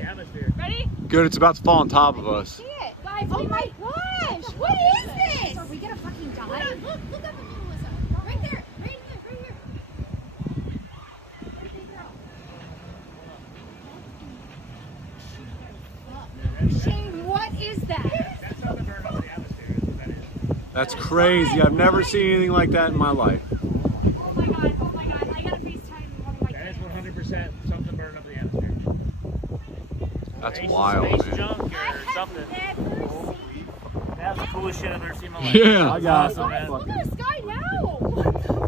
the atmosphere. Ready? Good, it's about to fall on top of us. See it. Guys, oh my gosh! What is this? Are we gonna fucking die? Look up at me, Melissa. Right there. Right here. Shane, what is that? That's something burning up in the atmosphere. That's what that is. That's crazy. I've never seen anything like that in my life. Oh my god, I gotta FaceTime one of my That kids. is 100% something burning up in the atmosphere. That's Space- wild, space man. junk or I have something. never seen. That's the coolest shit I've ever seen in my life. Yeah. That's awesome, Guys, man. look at the sky now! What the